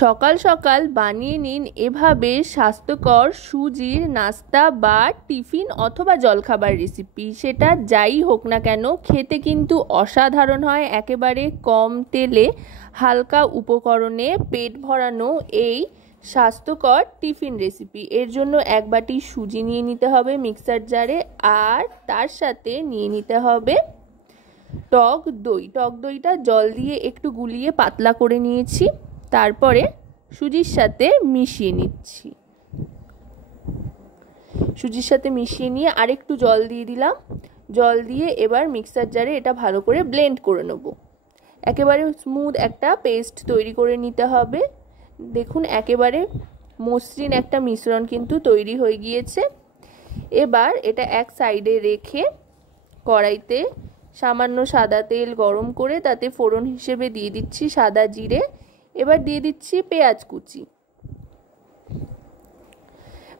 সকাল সকাল বানিয়ে নিন এভাবে স্বাস্থ্যকর সুজির নাস্তা বা টিফিন অথবা জলখাবার রেসিপি। সেটা যাই হোক না কেন, খেতে কিন্তু অসাধারণ হয়। একেবারে কম তেলে হালকা উপকরণে পেট ভরানো এই স্বাস্থ্যকর টিফিন রেসিপি। এর জন্য এক বাটি সুজি নিয়ে নিতে হবে মিক্সার জারে, আর তার সাথে নিয়ে নিতে হবে টক দই। টক দইটা জল দিয়ে একটু গুলিয়ে পাতলা করে নিয়েছি, তারপরে সুজির সাথে মিশিয়ে নিচ্ছি। সুজির সাথে মিশিয়ে নিয়ে আরেকটু জল দিয়ে দিলাম। জল দিয়ে এবার মিক্সার জারে এটা ভালো করে ব্লেন্ড করে নেব। একেবারে স্মুথ একটা পেস্ট তৈরি করে নিতে হবে। দেখুন একেবারে মসৃণ একটা মিশ্রণ কিন্তু তৈরি হয়ে গিয়েছে। এবার এটা এক সাইডে রেখে কড়াইতে সামান্য সাদা তেল গরম করে তাতে ফোড়ন হিসেবে দিয়ে দিচ্ছি সাদা জিরে। এবার দিয়ে দিচ্ছি পেঁয়াজ কুচি।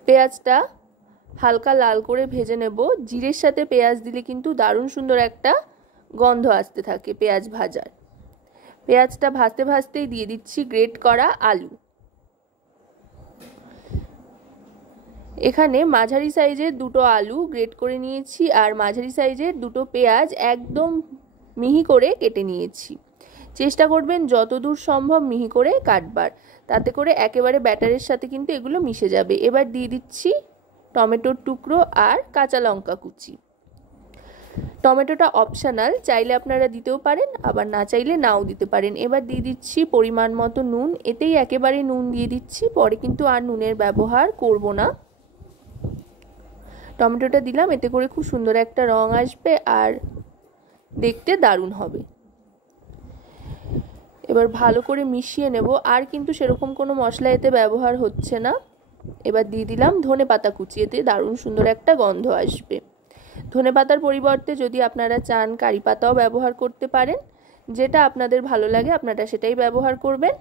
পেঁয়াজটা হালকা লাল করে ভেজে নেব। জিরের সাথে পেঁয়াজ দিলে কিন্তু দারুণ সুন্দর একটা গন্ধ আসতে থাকে পেঁয়াজ ভাজার। পেঁয়াজটা ভাজতে ভাজতেই দিয়ে দিচ্ছি গ্রেট করা আলু। এখানে মাঝারি সাইজের দুটো আলু গ্রেট করে নিয়েছি, আর মাঝারি সাইজের দুটো পেঁয়াজ একদম মিহি করে কেটে নিয়েছি। চেষ্টা করবেন যতদূর সম্ভব মিহি করে কাটবার, তাতে করে একেবারে ব্যাটারের সাথে কিন্তু এগুলো মিশে যাবে। এবার দিয়ে দিচ্ছি টমেটোর টুকরো আর কাঁচা লঙ্কা কুচি। টমেটোটা অপশনাল, চাইলে আপনারা দিতেও পারেন, আবার না চাইলে নাও দিতে পারেন। এবার দিয়ে দিচ্ছি পরিমাণ মতো নুন। এতেই একেবারে নুন দিয়ে দিচ্ছি, পরে কিন্তু আর নুনের ব্যবহার করব না। টমেটোটা দিলাম, এতে করে খুব সুন্দর একটা রং আসবে আর দেখতে দারুণ হবে। এবার ভালো করে মিশিয়ে নেব। আর কিন্তু সেরকম কোনো মশলা এতে ব্যবহার হচ্ছে না। এবার দিয়ে দিলাম ধনেপাতা কুচি, এতে দারুণ সুন্দর একটা গন্ধ আসবে। ধনেপাতার পরিবর্তে যদি আপনারা চান কারি পাতাও ব্যবহার করতে পারেন, যেটা আপনাদের ভালো লাগে আপনারা সেটাই ব্যবহার করবেন।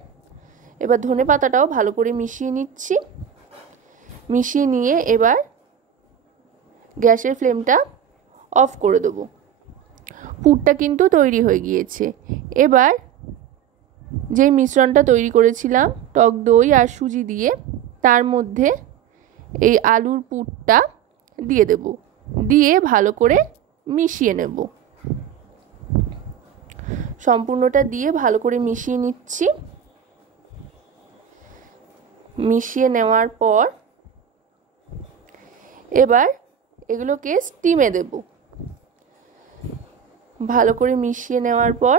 এবার ধনেপাতাটাও ভালো করে মিশিয়ে নিচ্ছি। মিশিয়ে নিয়ে এবার গ্যাসের ফ্লেমটা অফ করে দেবো। পুরটা কিন্তু তৈরি হয়ে গিয়েছে। এবার যে মিশ্রণটা তৈরি করেছিলাম টক দই আর সুজি দিয়ে, তার মধ্যে এই আলুর পুরটা দিয়ে দেব। দিয়ে ভালো করে মিশিয়ে নেব। সম্পূর্ণটা দিয়ে ভালো করে মিশিয়ে নিচ্ছি। মিশিয়ে নেওয়ার পর এবার এগুলোকে স্টিমে দেব। ভালো করে মিশিয়ে নেওয়ার পর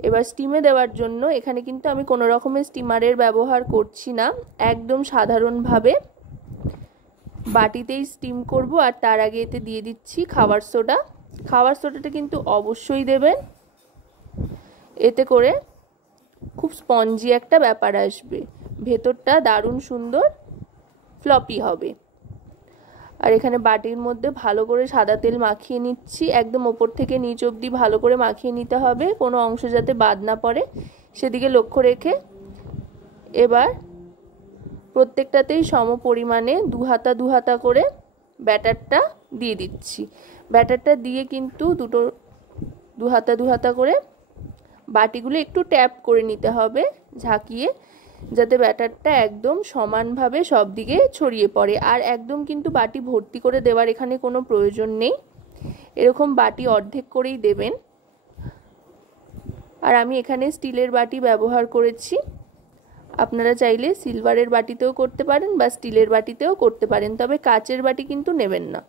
এবার স্টিমে দেওয়ার জন্য এখানে কিন্তু আমি কোনো রকমের স্টিমারের ব্যবহার করছি না, একদম সাধারণভাবে বাটিতেই স্টিম করব। আর তার আগে এতে দিয়ে দিচ্ছি খাবার সোডা। খাবার সোডাটা কিন্তু অবশ্যই দেবেন, এতে করে খুব স্পঞ্জি একটা ব্যাপার আসবে, ভেতরটা দারুণ সুন্দর ফ্লপি হবে। আর এখানে বাটির মধ্যে ভালো করে সাদা তেল মাখিয়ে নিচ্ছি। একদম ওপর থেকে নিচ অবধি ভালো করে মাখিয়ে নিতে হবে, কোনো অংশ যাতে বাদ না পড়ে সেদিকে লক্ষ্য রেখে এবার প্রত্যেকটাতেই সম পরিমাণে দু হাতা করে ব্যাটারটা দিয়ে দিচ্ছি। ব্যাটারটা দিয়ে কিন্তু দু হাতা করে বাটিগুলো একটু ট্যাপ করে নিতে হবে ঝাঁকিয়ে, যাতে ব্যাটারটা একদম সমানভাবে সব দিকে ছড়িয়ে পড়ে। আর একদম কিন্তু বাটি ভর্তি করে দেওয়ার এখানে কোনো প্রয়োজন নেই, এরকম বাটি অর্ধেক করেই দেবেন। আর আমি এখানে স্টিলের বাটি ব্যবহার করেছি, আপনারা চাইলে সিলভারের বাটিতেও করতে পারেন বা স্টিলের বাটিতেও করতে পারেন, তবে কাচের বাটি কিন্তু নেবেন না।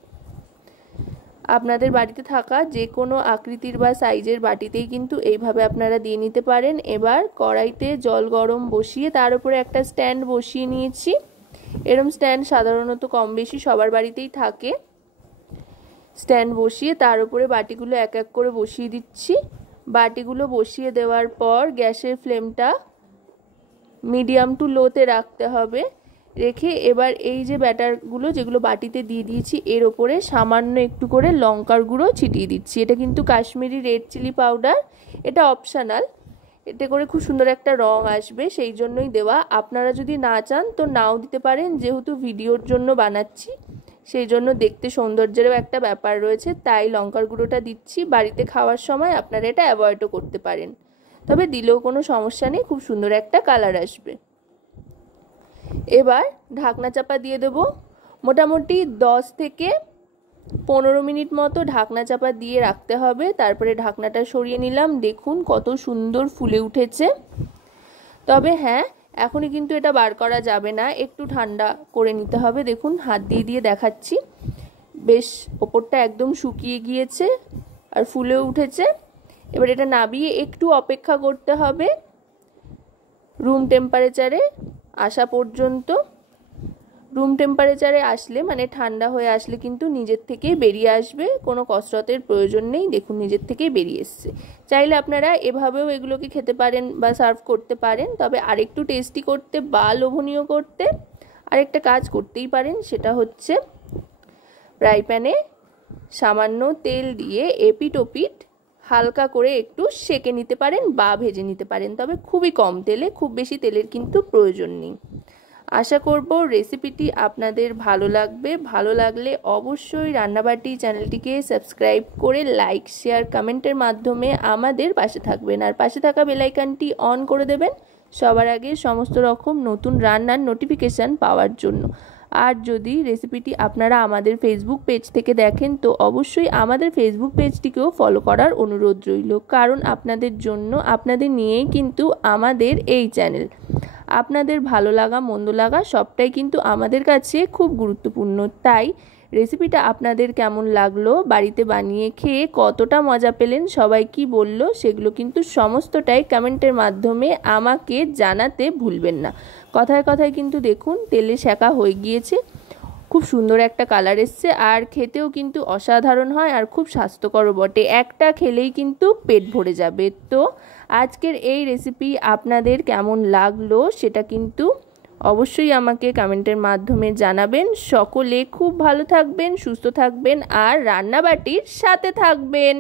আপনাদের বাড়িতে থাকা যে কোনো আকৃতির বা সাইজের বাটিতেই কিন্তু এইভাবে আপনারা দিয়ে নিতে পারেন। এবার কড়াইতে জল গরম বসিয়ে তার উপরে একটা স্ট্যান্ড বসিয়ে নিয়েছি। এরম স্ট্যান্ড সাধারণত কম বেশি সবার বাড়িতেই থাকে। স্ট্যান্ড বসিয়ে তার উপরে বাটিগুলো এক এক করে বসিয়ে দিচ্ছি। বাটিগুলো বসিয়ে দেওয়ার পর গ্যাসের ফ্লেমটা মিডিয়াম টু লোতে রাখতে হবে। রেখে এবার এই যে ব্যাটারগুলো যেগুলো বাটিতে দিয়ে দিয়েছি এর ওপরে সামান্য একটু করে লঙ্কার গুঁড়ো ছিটিয়ে দিচ্ছি। এটা কিন্তু কাশ্মীরি রেড চিলি পাউডার, এটা অপশনাল, এতে করে খুব সুন্দর একটা রং আসবে সেই জন্যই দেওয়া। আপনারা যদি না চান তো নাও দিতে পারেন, যেহেতু ভিডিওর জন্য বানাচ্ছি সেই জন্য দেখতে সৌন্দর্যেরও একটা ব্যাপার রয়েছে, তাই লঙ্কার গুঁড়োটা দিচ্ছি। বাড়িতে খাওয়ার সময় আপনারা এটা অ্যাভয়েডও করতে পারেন, তবে দিলেও কোনো সমস্যা নেই, খুব সুন্দর একটা কালার আসবে। এবার ঢাকনা চাপা দিয়ে দেব। মোটামুটি 10 থেকে 15 মিনিট মতো ঢাকনা চাপা দিয়ে রাখতে হবে। তারপরে ঢাকনাটা সরিয়ে নিলাম। দেখুন কত সুন্দর ফুলে উঠেছে। তবে হ্যাঁ, এখনই কিন্তু এটা বার করা যাবে না, একটু ঠান্ডা করে নিতে হবে। দেখুন হাত দিয়ে দিয়ে দেখাচ্ছি, বেশ ওপরটা একদম শুকিয়ে গিয়েছে আর ফুলেও উঠেছে। এবার এটা নাবিয়ে একটু অপেক্ষা করতে হবে রুম টেম্পারেচারে আসা পর্যন্ত। রুম টেম্পারেচারে আসলে মানে ঠান্ডা হয়ে আসলে কিন্তু নিজের থেকেই বেরিয়ে আসবে, কোনো কসরতের প্রয়োজন নেই। দেখুন নিজের থেকেই বেরিয়ে এসছে। চাইলে আপনারা এভাবেও এগুলোকে খেতে পারেন বা সার্ভ করতে পারেন। তবে আরেকটু টেস্টি করতে বা লোভনীয় করতে আরেকটা কাজ করতেই পারেন, সেটা হচ্ছে ফ্রাই প্যানে সামান্য তেল দিয়ে এপিট ওপিট হালকা করে একটু সেকে নিতে পারেন বা ভেজে নিতে পারেন, তবে খুবই কম তেলে, খুব বেশি তেলের কিন্তু প্রয়োজন নেই। আশা করব রেসিপিটি আপনাদের ভালো লাগবে। ভালো লাগলে অবশ্যই রান্নাবাটি চ্যানেলটিকে সাবস্ক্রাইব করে লাইক শেয়ার কমেন্টের মাধ্যমে আমাদের পাশে থাকবেন, আর পাশে থাকা বেল আইকনটি অন করে দেবেন সবার আগে সমস্ত রকম নতুন রান্নার নোটিফিকেশান পাওয়ার জন্য। আর যদি রেসিপিটি আপনারা আমাদের ফেসবুক পেজ থেকে দেখেন তো অবশ্যই আমাদের ফেসবুক পেজটিকেও ফলো করার অনুরোধ রইল, কারণ আপনাদের জন্য, আপনাদের নিয়েই কিন্তু আমাদের এই চ্যানেল। আপনাদের ভালো লাগা মন্দ লাগা সবটাই কিন্তু আমাদের কাছে খুব গুরুত্বপূর্ণ। তাই রেসিপিটা আপনাদের কেমন লাগলো, বাড়িতে বানিয়ে খেয়ে কতটা মজা পেলেন, সবাই কি বলল, সেগুলো কিন্তু সমস্তটাই কমেন্টের মাধ্যমে আমাকে জানাতে ভুলবেন না। কথায় কথায় কিন্তু দেখুন তেলে সেকা হয়ে গিয়েছে, খুব সুন্দর একটা কালার এসছে, আর খেতেও কিন্তু অসাধারণ হয় আর খুব স্বাস্থ্যকর বটে। একটা খেলেই কিন্তু পেট ভরে যাবে। তো আজকের এই রেসিপি আপনাদের কেমন লাগলো সেটা কিন্তু অবশ্যই আমাকে কমেন্টের মাধ্যমে জানাবেন। সকলে খুব ভালো থাকবেন, সুস্থ থাকবেন আর রান্নাবাটির সাথে থাকবেন।